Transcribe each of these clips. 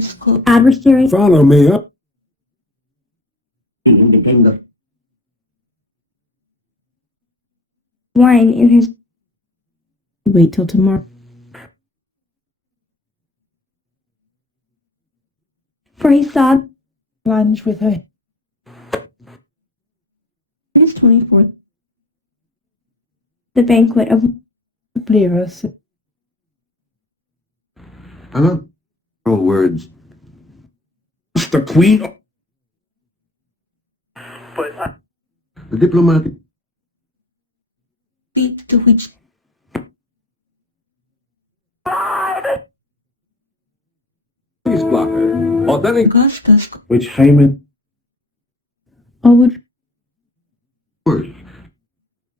fierce adversary. Follow me up. He became the Wine in his. Wait till tomorrow. For he saw Lunch with her. his 24th. The banquet of Blearus. Hello? All words. It's the queen. The diplomatic. beat to which Peace blocker. Authentic. Augustus Which Haman? Oh, would Words.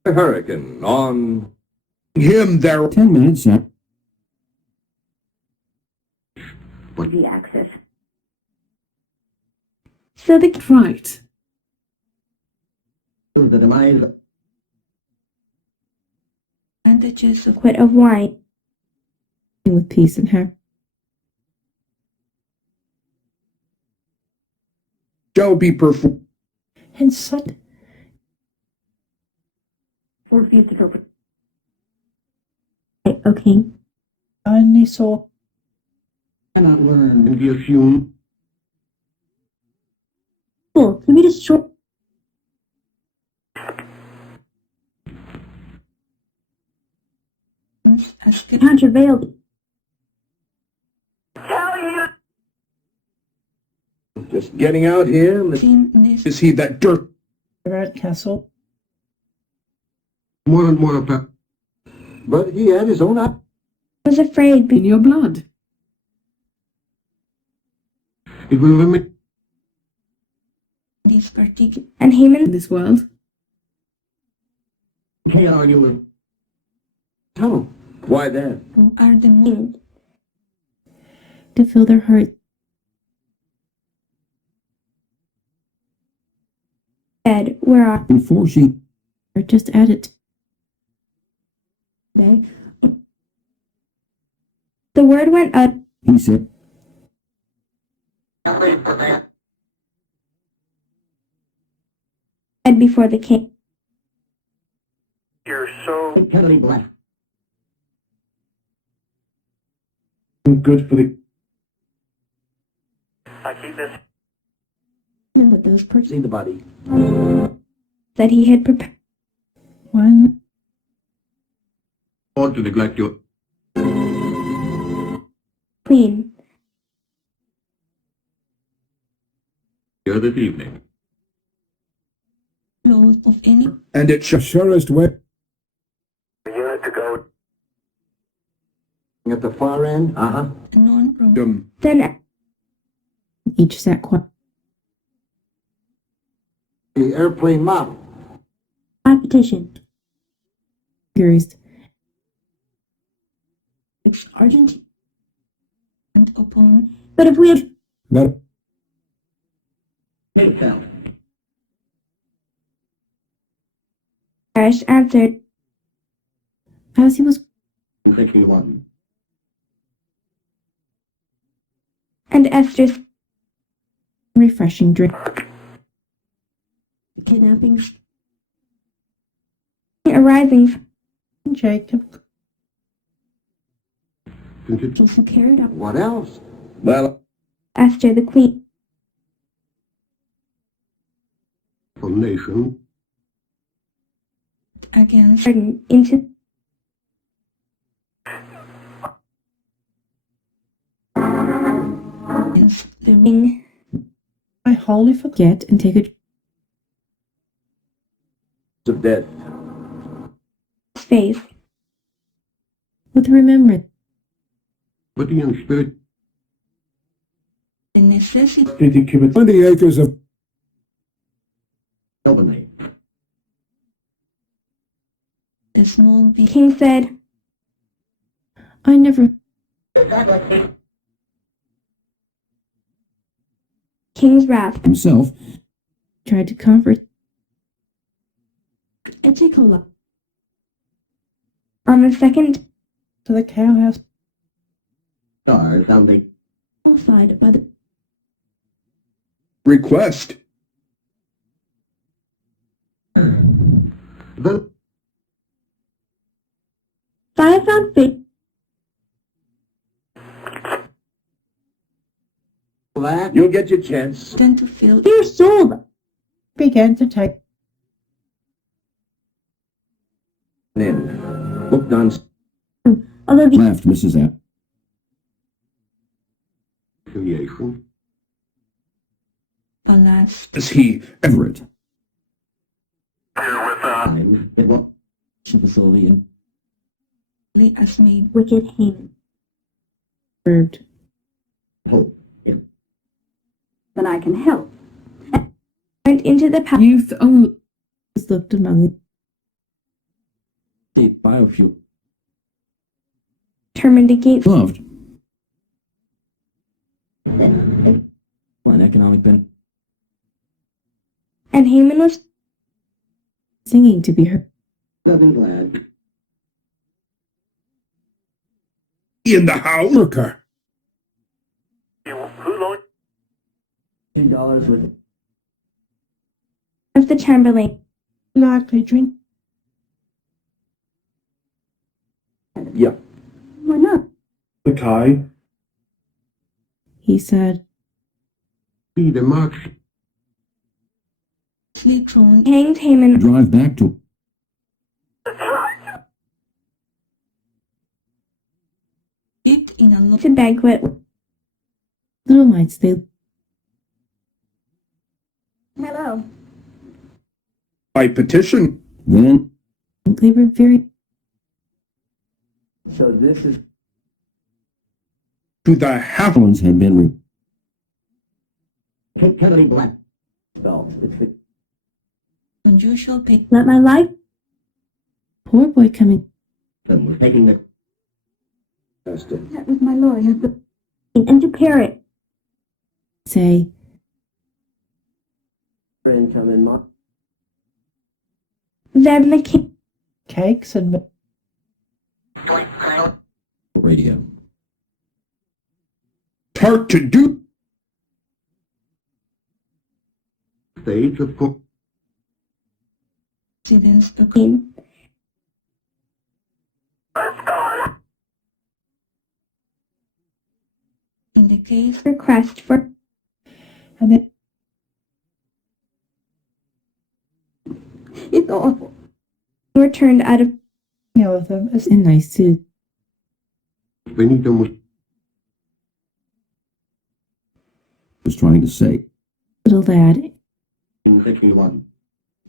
A hurricane on him there. 10 minutes. the axis. So the right. The demise. advantages of quit of wine With peace in her. Shall be performed. And such. refused to go for. Okay. Only saw. Cannot learn and be assumed. Cool. Can we just short? As contraveiled. Just getting out here. Is he that dirt? Red Castle. More and more about. But he had his own up. Was afraid In your blood. It will limit. these particular and Haman In this world. Can't argue with. Tunnel. Why then? who are the moon To feel their hurt. dead where are Before she Or just add it. they? The word went up he said, and before the king. You're so. Kennedy black. Good for the. I keep this. And with those persons See the body. that he had prepared. One. Or to neglect your. Queen. Here this evening. Clothes of any And it shall surest way. Unit to go. At the far end. known from Um, then Each sat quiet. the airplane model. competition. Furious. It's Argentina and upon. But if we had That Itself. Paris answered, As he was 61. and Esther's refreshing drink. kidnappings arising from Jacob. also carried out What else? Well, Esther the queen. Nation. Against Jordan into the ring I wholly forget and take a of death. face. with remembrance. But the young spirit. The necessity 20 acres of. Dominate. the small the king said, I never. King's wrath. himself, Tried to comfort. Eticola. On the second To the cowhouse. Stars sounding. notified by the request. The I found fake You'll get your chance. then to fill your soul. began to take In. Booked on Although the Left, Mrs. App. affiliation. alas is he Everett. Times it was Facility in as me wicked Haman. served. hope. Then I can help. Went into the palace. Youth only looked among state biofuel. Determined against Loved. An economic benefit. and Haman was singing to be heard. Seven glad. in the house? Worker. $10 with of the Chamberlain. Likely drink. Yeah. Why not? The Kai. He said, Be the march. Thrown hanged Haman drive back to dipped in a to banquet. little mites they Hello. By petition. then were very so this is To the half. Collins had been Take Kennedy black. expelled. Unusual pay. Let my life. poor boy coming. Them was taking the That was my lawyer. And to parrot. Say, Income in my Then the king. cakes and radio. Hard to do. stage of cook. Residence the queen. In the case request for and then it's awful. Returned out of of them is in nice suit. Benito was Was trying to say. Little lad in 61.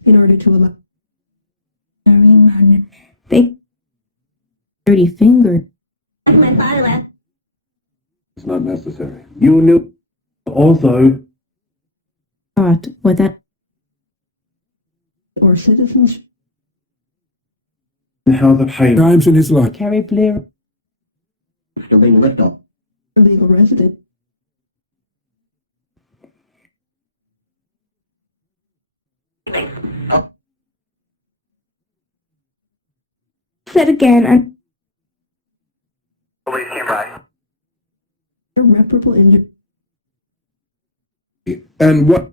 in order to allow marrying man. They dirty finger. my father left. It's not necessary. You knew. Also. Thought what that Or citizens. How the pain. Times in his life. Carrie Blair Still being lifted up. A legal resident. Said again, and Police came by. irreparable injury. And what?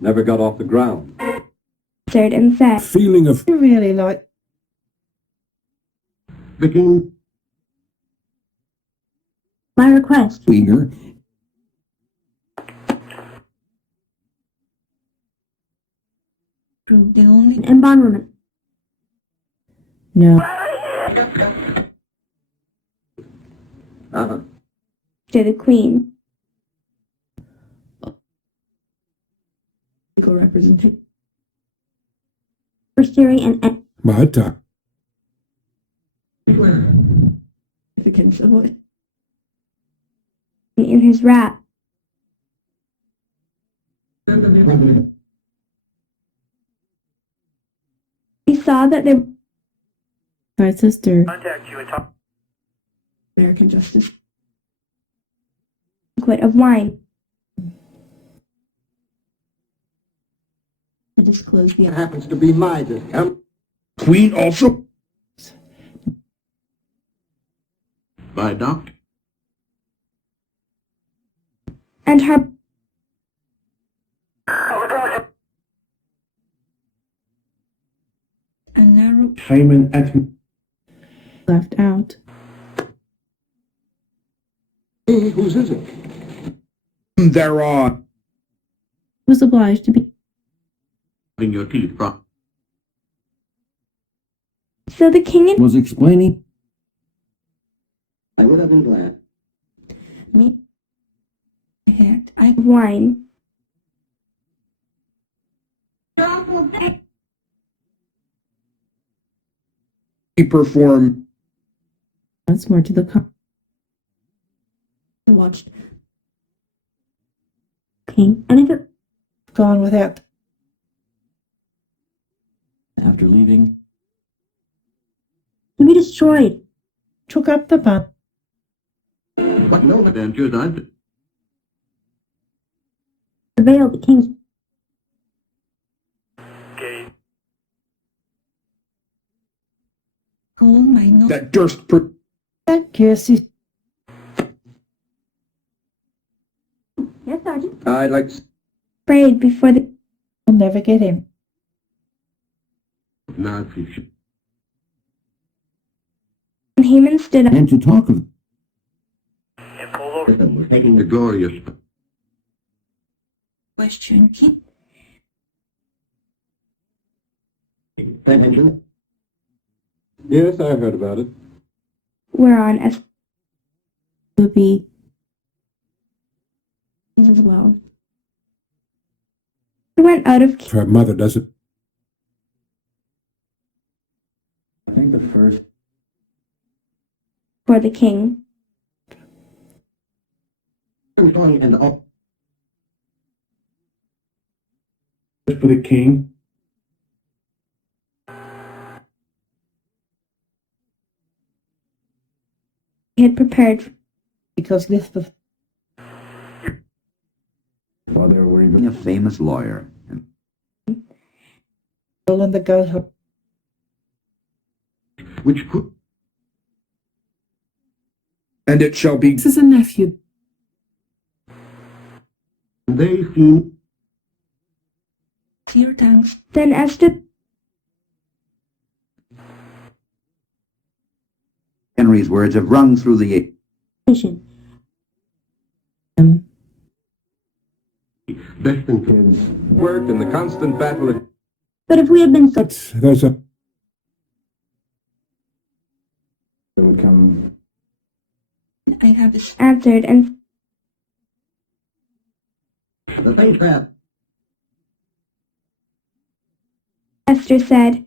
Never got off the ground. Answered and said, Feeling of really like The king my request. Eager. Proved the only embodiment. no. Uh-huh. To the queen. Legal representation. Pursuing an Mata. significance of what? In his rap. He saw that there My sister contact you and talk. American justice. Banquet of wine. I disclosed the Happens to be my discount. Queen also. by Doctor. and her a narrow Hyman at Left out. Hey, whose is it? There are. Was obliged to be. In your teeth, bro. so the king and Was explaining. I would have been glad. me had I wine. He performed. Once more to the Watched king and if it gone without. After leaving, to be destroyed. Took up the bun. But no, madame, you're not. The veil the king's call my nose. That durst per. That kiss is Yes, Sergeant. I'd like to. Prayed before the will never get him. Nazi. and Haman stood up. and to talk of System was taking The the glorious. Question keep attention. Yes, I heard about it. whereon as Would be as well. He went out of Her mother does it. I think the first for the king. Armstrong and all. For the king. He had prepared because Lisbeth while they were even a famous lawyer. And stolen the goat. Which could. And it shall be. This is a nephew. They seem. clear tongues. Then Esther Henry's words have rung through the vision. Best in kids. Work in the constant battle. But if we had been so There's a. There would come. I have answered and The same trap. Esther said,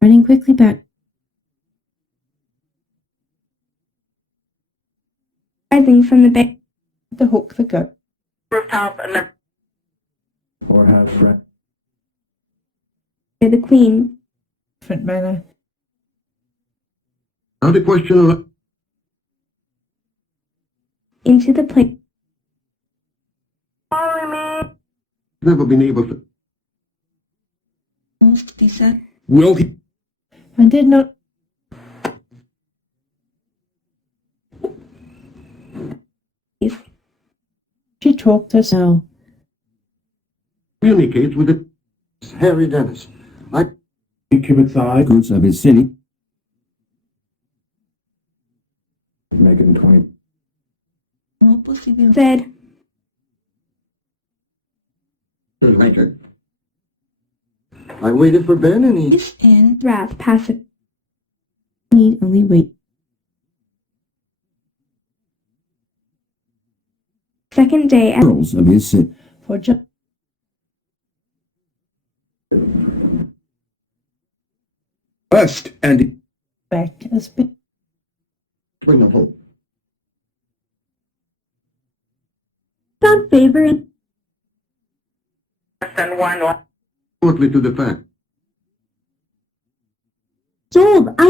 Running quickly back. rising from the bed. The hook the goat. Rooftop and Or have friend. the queen. Different manner. Not a question of. Into the place. Never been able to. Most desire. Will he? And did not. She talked herself. Communicates with it. Harry Dennis. I. Kibitz eye. goods of his city. Making 20. No possible. Said, Richard. I waited for Ben and he. this in wrath passive. Need only wait. Second day and Girls of his city. For just First and. back as big. Spring of hope. found favor in Shortly to the fact. sold. I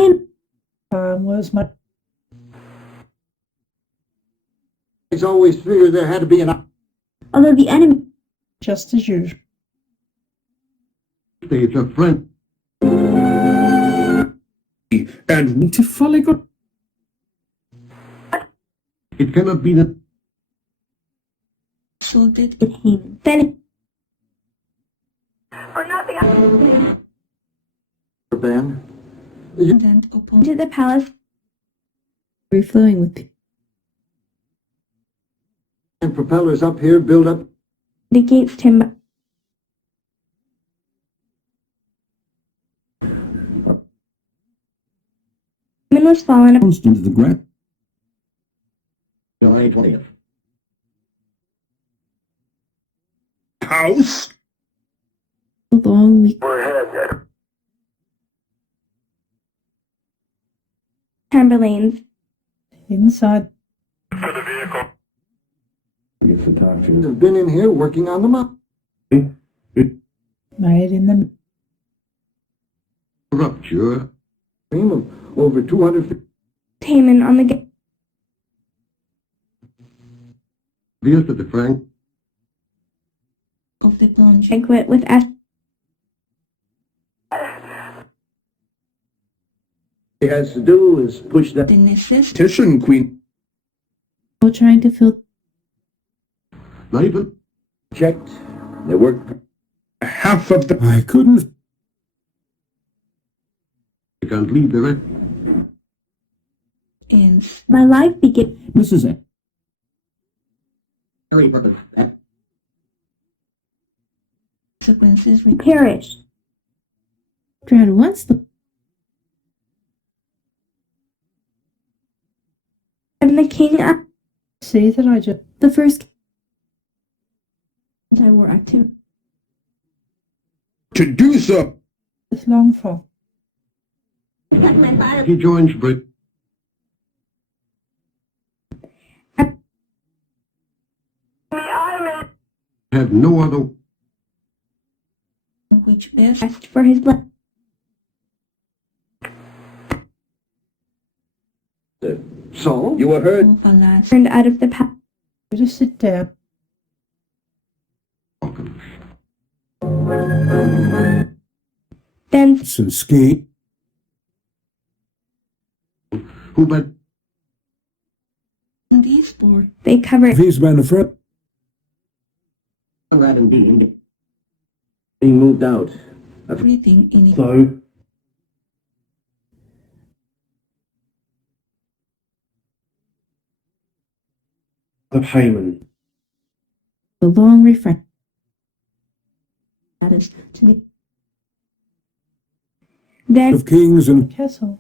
am Was my He's always figured there had to be an. although the enemy just as usual. States a friend. And. To follow God. It cannot be the Assaulted with Haman. Then Ben, and upon to the palace Reflowing with and propellers up here build up. against him. Haman was fallen Pounced into the ground. July 20th. House? a long week. Chamberlains. Inside, Get to talk to. Have been in here working on the map. made in the Rupture. Of over 200 Haman on the Views of the Frank. of the plunge banquet with Esther. he has to do is push that the necessity Titian Queen. all trying to fill Not even. checked. They worked. Half of the. I couldn't. You can't leave the rest. ends My life begins. This is it. Very purpose. consequences Perish. drowned once the And the king up see that I just the first I were active. To do so. this long fall. He joins Brit. Have no other. which best Asked for his blood. So you were heard. overlast Turned out of the palace. Just sit down. Then Since ski. Who but this board they covered He's been a friend. Conrad and Dean. He moved out. everything in it So of Haman. The long refresh. matters to the then Of kings and Castle.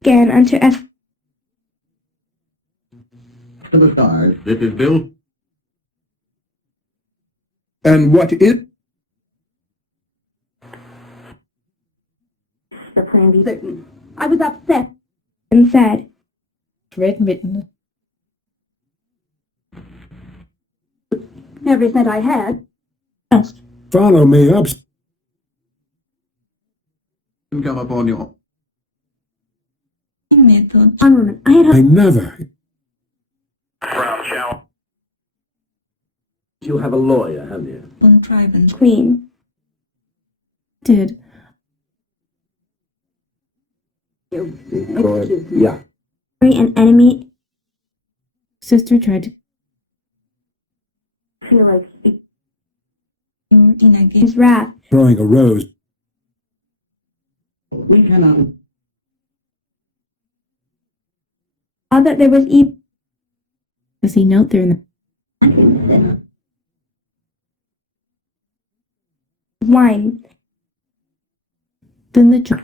again unto Esther. To the stars. This is Bill. And what it? The plan be certain. I was upset and said, Red mitten. never said I had. follow me up. In California. method Honorman, I had I never. You have a lawyer, have you? contrivance a queen. Did Yeah. An enemy. sister tried to Feel like you're in a game his wrath. Throwing a rose. We cannot. All that there was evil. as he knelt there in the Wine. then the church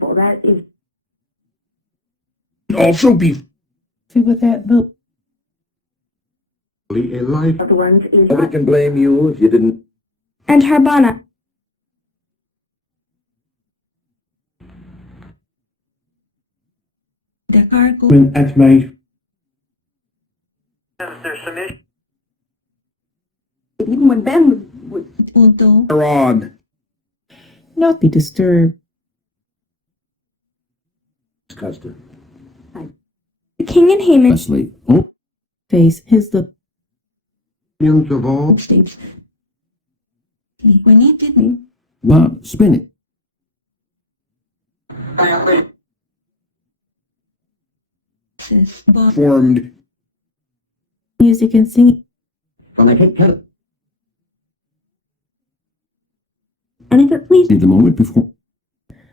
Well, that is Also be. without milk. A life. the ones is Nobody can blame you if you didn't. and Harbana. the cargo At mate. Even when Ben was although On. Not be disturbed. Custer. the king and Haman. Leslie. Oh. Face his look. Millions of all. states when he didn't Well, spin it. Says Bob. Formed. Music and singing. From a tenant. And if it pleases The moment before.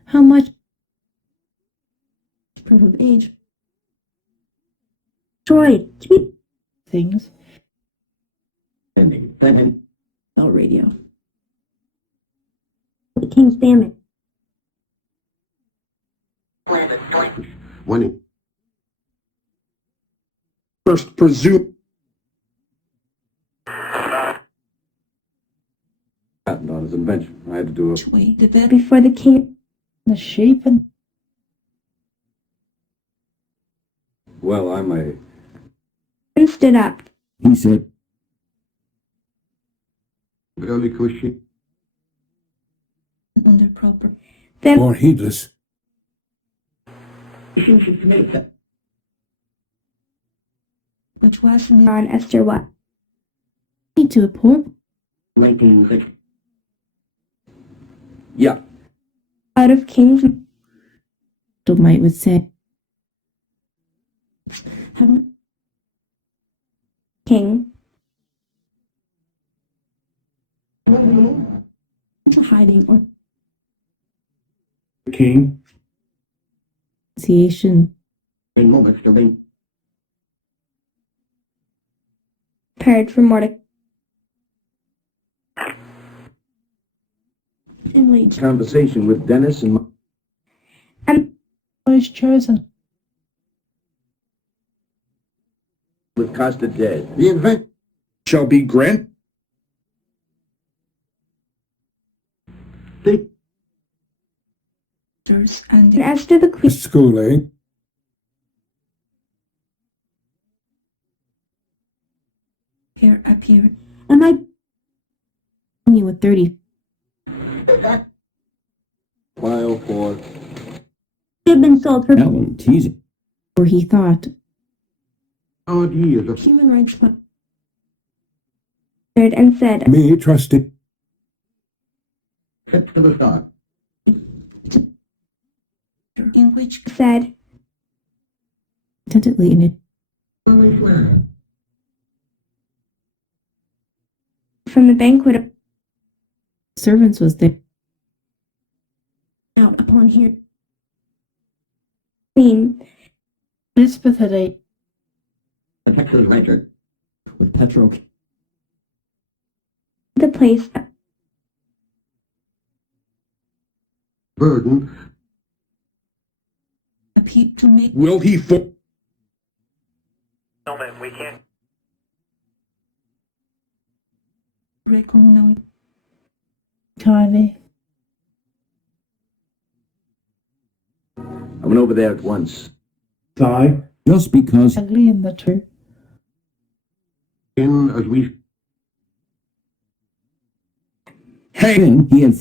How much? Proof of age. Troy to be Things. Then Bell radio. the king's damage. when it First presume. Patent on his invention. I had to do a Which way the better. Before the king The shape and well, I'm a stood up. He said. early cushy. under proper. Then Or heedless. Which was in the on Esther what? To a poor 1960. yeah. Out of king's might would say. having king. into hiding or King. Pronunciation. In moments to be Prepared for Mordecai. in late. Conversation with Dennis and And Was chosen. with Costa dead. The invent Shall be grant. they And the Esther the queen Schooling. appear. and my You were 30. file for had been sold for Alan teasing. Or he thought. odd years of Human rights and said, Me trusted. tips to the start. in which said, Tentatively in it. from the banquet of Servants was there. out upon here. queen, Elizabeth had a The Texas rancher. with Petro the place Burden. appear to make Will he fo- recognize Tiny. I went over there at once. Sigh. Just because. Ugly in the two. In as we Hang. He had.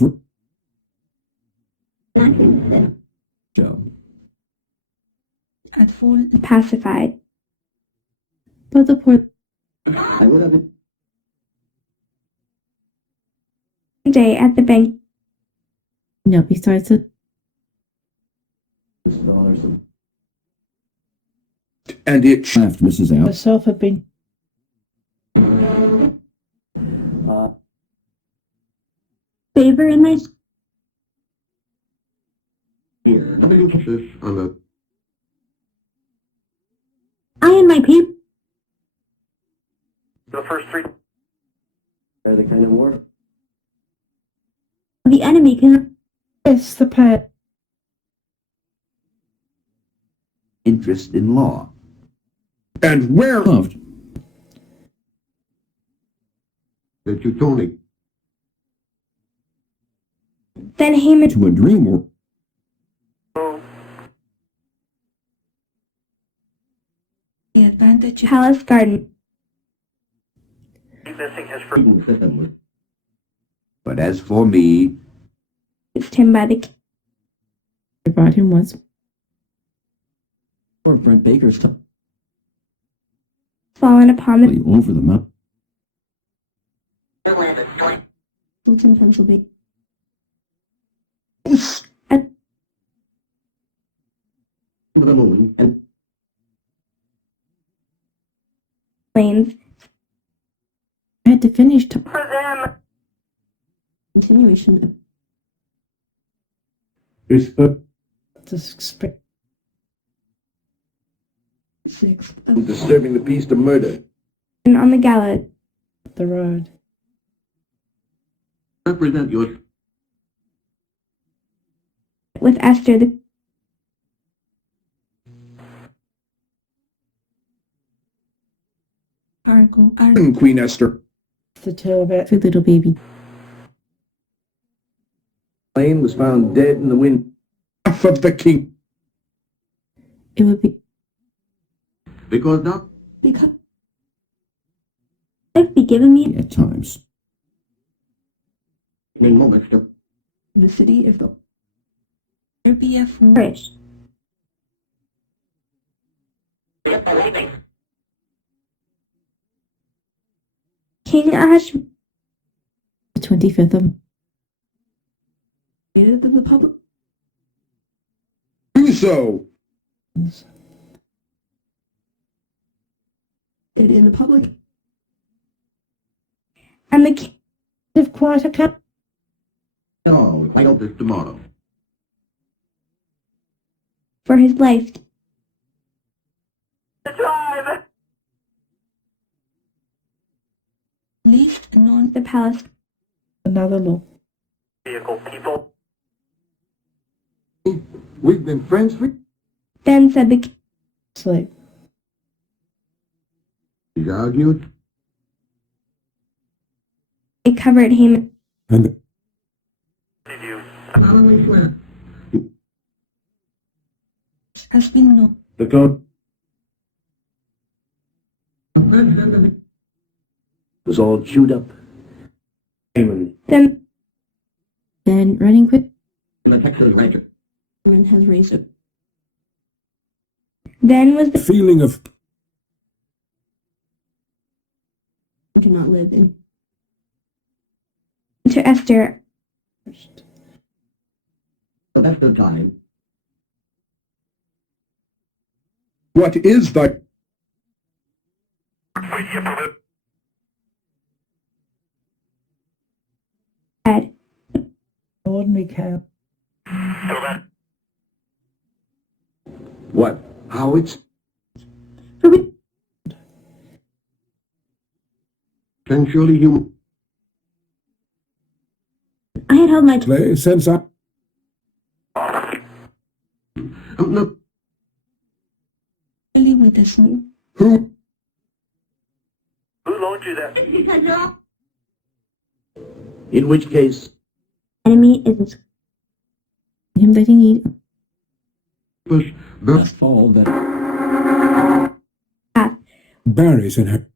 Joe. at full pacified. But the poor I would have Day at the bank besides it. And it left Mrs. Al. Herself had been favor in my here. W kisses on the I and my people The first three are the kind of war. the enemy can yes, the pair. Interest in law. And where loved. Teutonic. then Haman To a dream or. the advantage of Palace Garden Freedom system was But as for me, used him by the king. Brought him once. or Brent Baker's Fallen upon the Over the mountain. Hilton, Pennsylvania. planes. I had to finish to For them. continuation of Whisper Disrespect. Sixth disturbing the peace to murder. And on the gallows. The road. Represent your With Esther the cargo Queen Esther. To tell about for little baby. Plane was found dead in the wind. Half of the king. It would be because now because life be given me At times. in moments to the city if the there be a fool. perish. King Ash the 25th of Of the public Do so. it in the public and the king of quite a couple. all quite of this tomorrow. for his life. least known The palace. Another law. We've been friends for Then said the king, Sleep. He argued, it covered him. and following slept. has been known the god The president of the was all chewed up. Haman Then then running quick in the Texas rancher. government has raised a then was the feeling of do not live in to Esther. The best of time. What is the Said, Ordinary cow. what? How it's for we Essentially human. I had held my play since I No, really with this new who? in which case enemy is him that he need was the Fall that path. Barry's in her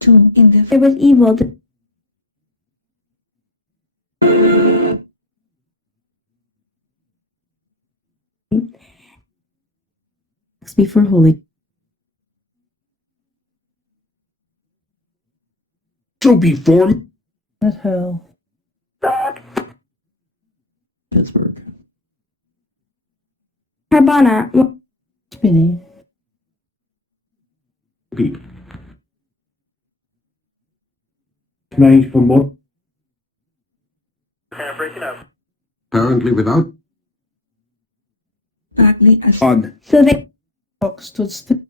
two in the There was evil to before holy. so before At hell. Pittsburgh. Harbana. Spinning. people. made for more Apparently without badly as On So they Clock stood still.